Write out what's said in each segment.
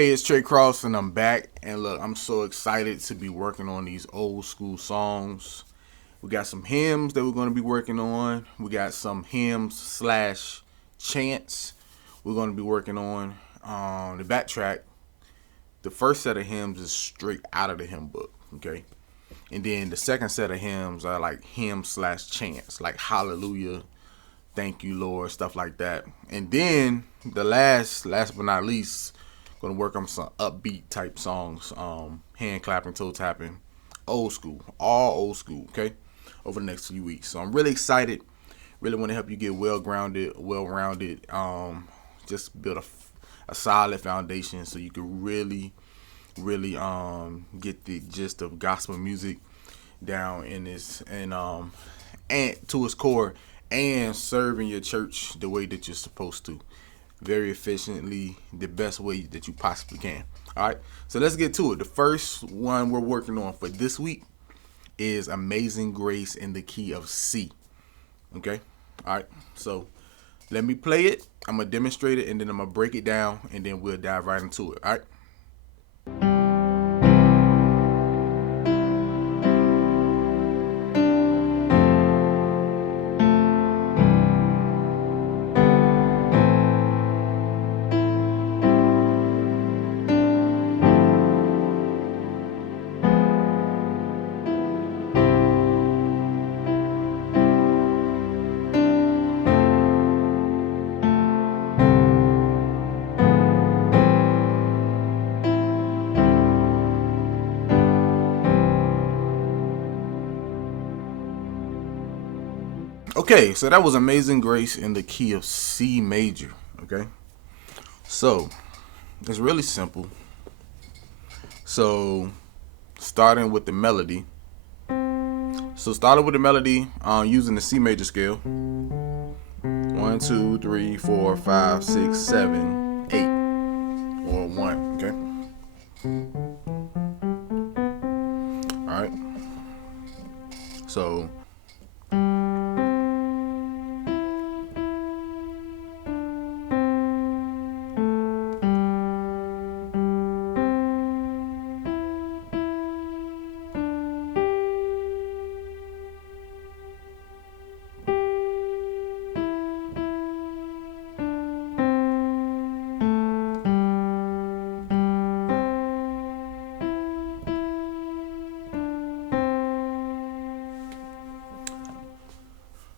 Hey, it's Trey Cross, and I'm back. And look, I'm so excited to be working on these old school songs. We got some hymns that we're going to be working on. We got some hymns slash chants we're going to be working on. The backtrack, the first set of hymns is straight out of the hymn book, okay? And then the second set of hymns are like hymns slash chants, like hallelujah, thank you, Lord, stuff like that. And then the last but not least, gonna work on some upbeat type songs, hand clapping, toe tapping, old school, all old school, okay, over the next few weeks. So I'm really excited. Really want to help you get well rounded, just build a solid foundation so you can really get the gist of gospel music down in this and to its core, and serving your church the way that you're supposed to, very efficiently, the best way that you possibly can. All right, so let's get to it. The first one we're working on for this week is Amazing Grace in the key of C. Okay, all right, so let me play it. I'm gonna demonstrate it, and then I'm gonna break it down, and then we'll dive right into it. All right. Okay, so that was Amazing Grace in the key of C major. Okay, so it's really simple. So starting with the melody. So starting with the melody, using the C major scale. 1, 2, 3, 4, 5, 6, 7, 8, or 1. Okay. All right. So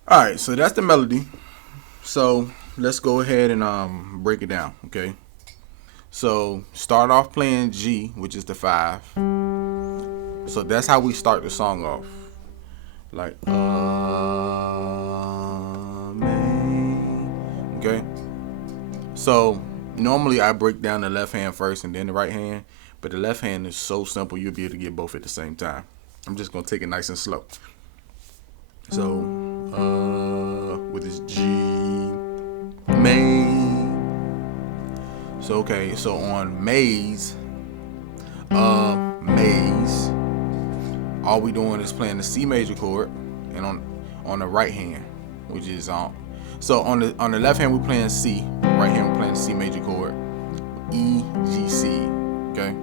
all right, so that's the melody. So let's go ahead and break it down. Okay. So start off playing G, which is the 5. So that's how we start the song off. Like amen. Okay. So normally I break down the left hand first and then the right hand, but the left hand is so simple you'll be able to get both at the same time. I'm just gonna take it nice and slow. So with this G, May. So okay, so on maze, all we doing is playing the C major chord, and on the right hand, which is so on the left hand we're playing C, right hand we're playing the C major chord, E, G, C. Okay.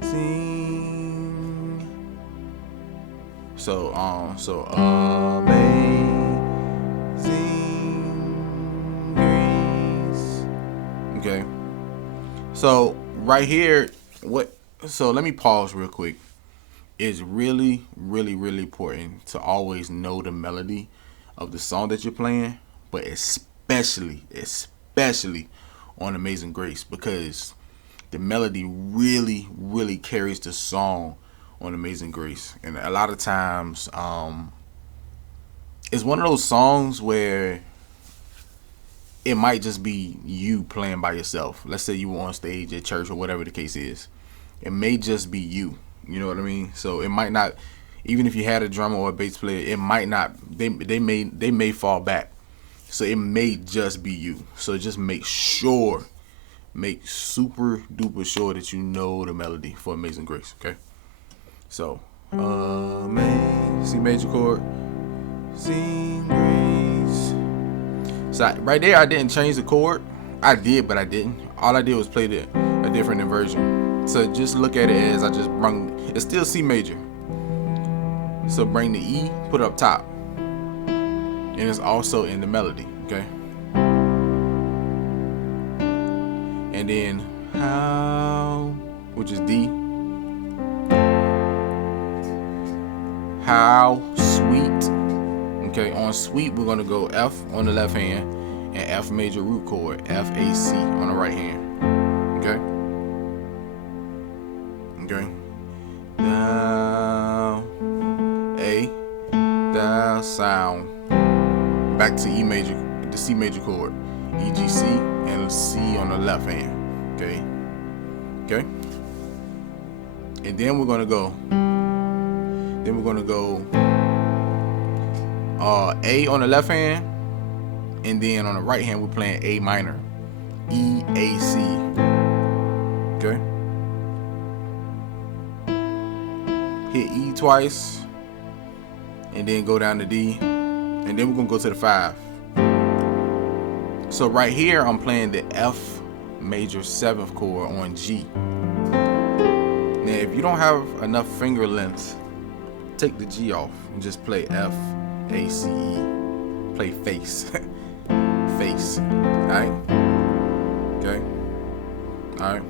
Sing. So amazing grace. Okay. So right here, so let me pause real quick. It's really, really, really important to always know the melody of the song that you're playing, but especially on Amazing Grace, because the melody really, really carries the song on Amazing Grace. And a lot of times, it's one of those songs where it might just be you playing by yourself. Let's say you were on stage at church or whatever the case is. It may just be you. You know what I mean? So it might not, even if you had a drummer or a bass player, it might not. They may fall back. So it may just be you. So just make super duper sure that you know the melody for Amazing Grace. Okay. So C major chord, sing grace. So right there, I didn't change the chord. I did, but I didn't. All I did was play a different inversion. So just look at it as I just brung, it's still C major. So bring the E, put it up top. And it's also in the melody, okay? And then how, which is D. How sweet. Okay, on sweet we're gonna go F on the left hand and F major root chord, F A C on the right hand. Okay. Okay. Down A, down sound. Back to E major, the C major chord, E G C and C on the left hand. Okay. Okay. And then we're gonna go. Then we're gonna go A on the left hand, and then on the right hand we're playing A minor, E A C. Okay. Hit E twice, and then go down to D, and then we're gonna go to the 5. So right here I'm playing the F major 7th chord on G. Now if you don't have enough finger length, take the G off and just play F A C E. Play face. Face. Alright? Okay. Alright.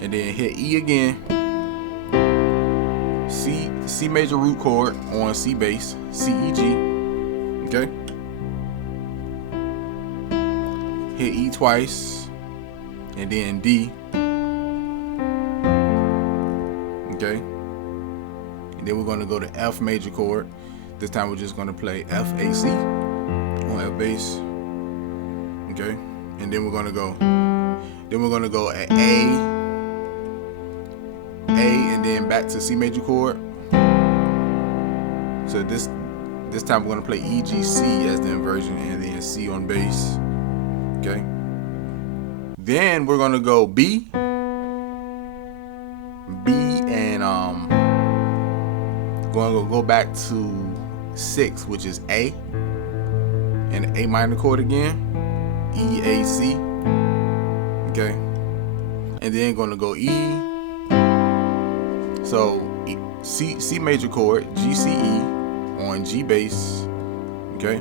And then hit E again. C major root chord on C bass. C E G. Okay. Hit E twice. And then D. Okay. And then we're going to go to F major chord. This time we're just going to play F A C on F bass. Okay. And then we're going to go. Then we're going to go at A, and then back to C major chord. So this time we're going to play E G C as the inversion, and then C on bass. Okay. Then we're going to go B, and going to go back to 6, which is A, and A minor chord again, E A C. Okay. And then going to go E. So C major chord, G C E on G bass. Okay.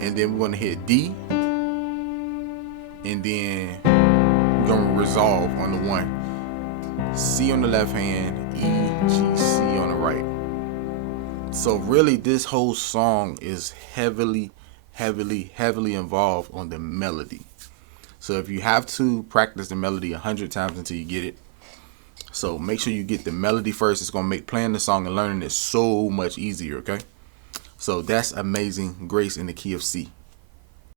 And then we're going to hit D. And then we're going to resolve on the 1. C on the left hand, E, G, C on the right. So really this whole song is heavily involved on the melody. So if you have to, practice the melody 100 times until you get it. So make sure you get the melody first. It's going to make playing the song and learning it so much easier, okay? So that's Amazing Grace in the key of C.